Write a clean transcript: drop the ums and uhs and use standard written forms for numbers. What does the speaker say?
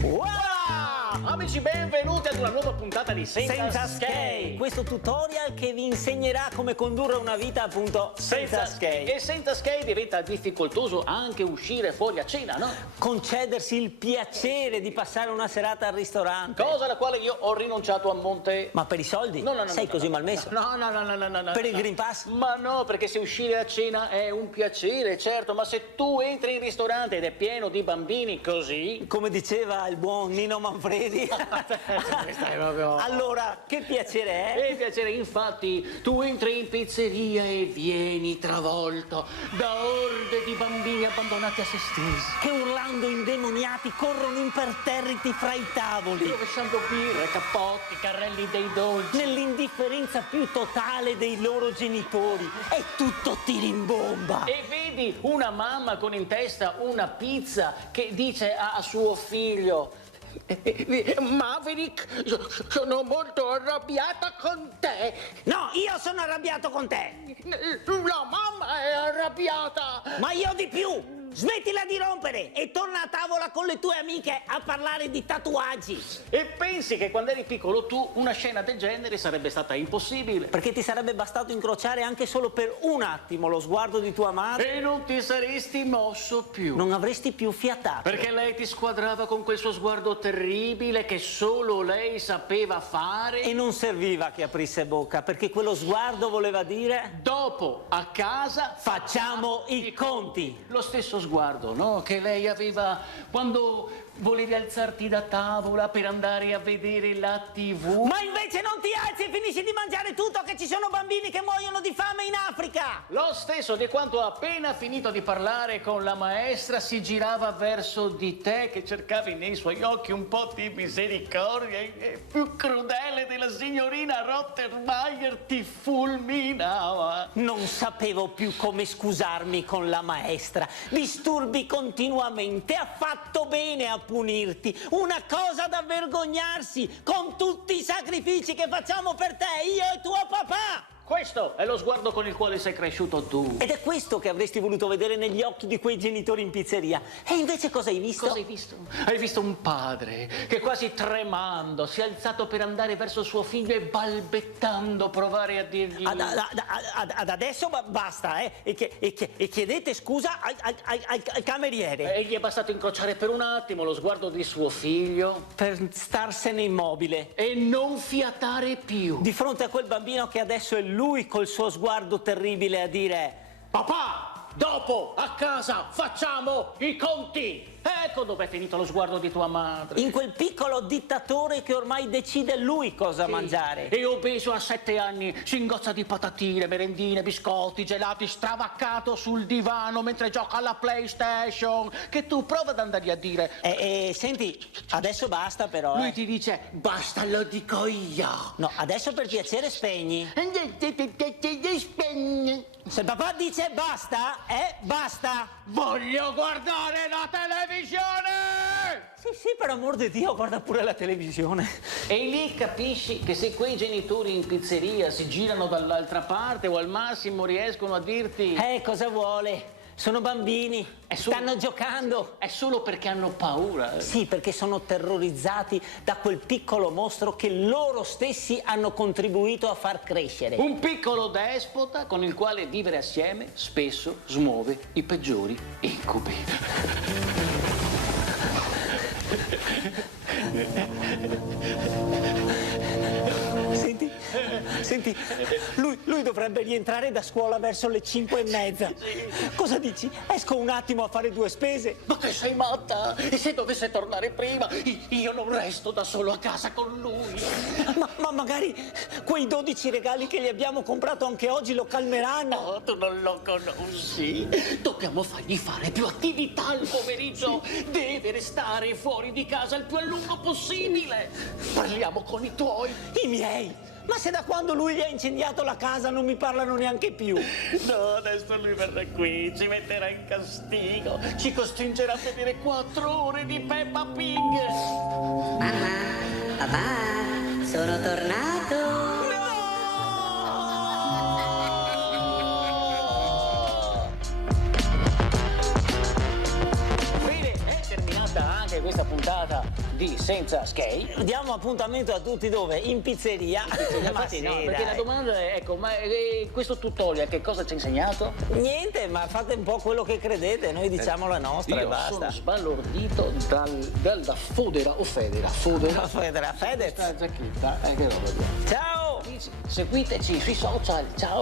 Voilà! Amici, benvenuti ad una nuova puntata di Senza Skate, questo tutorial che vi insegnerà come condurre una vita appunto senza skate. E senza skate diventa difficoltoso anche uscire fuori a cena, no? Concedersi il piacere di passare una serata al ristorante. Cosa alla quale io ho rinunciato a monte. Ma per i soldi? Sei così malmesso? No. Per il Green Pass? Ma no, perché se uscire a cena è un piacere, certo, ma se tu entri in ristorante ed è pieno di bambini così... Come diceva il buon Nino Manfredi. Allora, che piacere è? E piacere, infatti, tu entri in pizzeria e vieni travolto da orde di bambini abbandonati a se stessi. Che urlando indemoniati corrono imperterriti fra i tavoli. Rovesciando birre, cappotti, carrelli dei dolci. Nell'indifferenza più totale dei loro genitori. E tutto tirimbomba. E vedi una mamma con in testa una pizza che dice a suo figlio: Maverick, sono molto arrabbiata con te. No, io sono arrabbiato con te. La mamma è arrabbiata. Ma io di più. Smettila di rompere e torna a tavola con le tue amiche a parlare di tatuaggi. E pensi che quando eri piccolo tu una scena del genere sarebbe stata impossibile? Perché ti sarebbe bastato incrociare anche solo per un attimo lo sguardo di tua madre e non ti saresti mosso più. Non avresti più fiatato. Perché lei ti squadrava con quel suo sguardo terribile che solo lei sapeva fare. E non serviva che aprisse bocca, perché quello sguardo voleva dire: dopo, a casa, facciamo i conti. Lo stesso sguardo, no? Che lei aveva quando volevi alzarti da tavola per andare a vedere la TV. Ma invece non ti alzi e finisci di mangiare tutto, che ci sono bambini che muoiono di fame in Africa. Lo stesso di quanto appena finito di parlare con la maestra si girava verso di te, che cercavi nei suoi occhi un po' di misericordia, e più crudele della signorina Rottenmeier ti fulminava. Non sapevo più come scusarmi con la maestra. Disturbi continuamente, ha fatto bene a punirti. Una cosa da vergognarsi, con tutti i sacrifici che facciamo per te, io e tuo papà. Questo è lo sguardo con il quale sei cresciuto tu. Ed è questo che avresti voluto vedere negli occhi di quei genitori in pizzeria. E invece cosa hai visto? Cosa hai visto? Hai visto un padre che quasi tremando si è alzato per andare verso suo figlio e balbettando provare a dirgli... Adesso basta, e chiedete scusa al cameriere. E gli è bastato incrociare per un attimo lo sguardo di suo figlio per starsene immobile e non fiatare più di fronte a quel bambino che adesso è lui col suo sguardo terribile a dire: papà, dopo a casa facciamo i conti. Ecco dove è finito lo sguardo di tua madre. In quel piccolo dittatore che ormai decide lui cosa mangiare. E obeso a 7 anni, si ingozza di patatine, merendine, biscotti, gelati, stravaccato sul divano mentre gioca alla PlayStation. Che tu prova ad andargli a dire: senti, adesso basta però. Lui ti dice: basta, lo dico io. No, adesso per piacere spegni. Spegni. Se papà dice basta, basta. Voglio guardare la televisione! Sì, per amor di Dio, guarda pure la televisione. E lì capisci che se quei genitori in pizzeria si girano dall'altra parte o al massimo riescono a dirti: cosa vuole? Sono bambini, stanno giocando. È solo perché hanno paura. Sì, perché sono terrorizzati da quel piccolo mostro che loro stessi hanno contribuito a far crescere. Un piccolo despota con il quale vivere assieme spesso smuove i peggiori incubi. Senti, lui dovrebbe rientrare da scuola verso le 5:30. Cosa dici? Esco un attimo a fare 2 spese. Ma che sei matta? E se dovesse tornare prima, io non resto da solo a casa con lui. Ma magari quei 12 regali che gli abbiamo comprato anche oggi lo calmeranno. Oh, tu non lo conosci. Dobbiamo fargli fare più attività al pomeriggio. Sì. Deve restare fuori di casa il più a lungo possibile. Parliamo con i tuoi. I miei? Ma se da quando lui gli ha incendiato la casa non mi parlano neanche più. No, adesso lui verrà qui, ci metterà in castigo, ci costringerà a vedere 4 ore di Peppa Pig. Mamma, papà, sono tornato. Bene, è terminata anche questa puntata di Senza Skate. Diamo appuntamento a tutti dove? In pizzeria. Infatti sì, no, perché dai. la domanda è, ecco, ma questo tutorial che cosa ci ha insegnato? Niente, ma fate un po' quello che credete, noi diciamo la nostra e Io basta. sono sbalordito da Fodera o Federa. Fodera. Fedez. Questa giacchetta, che roba. Ciao! Seguiteci sui social, ciao!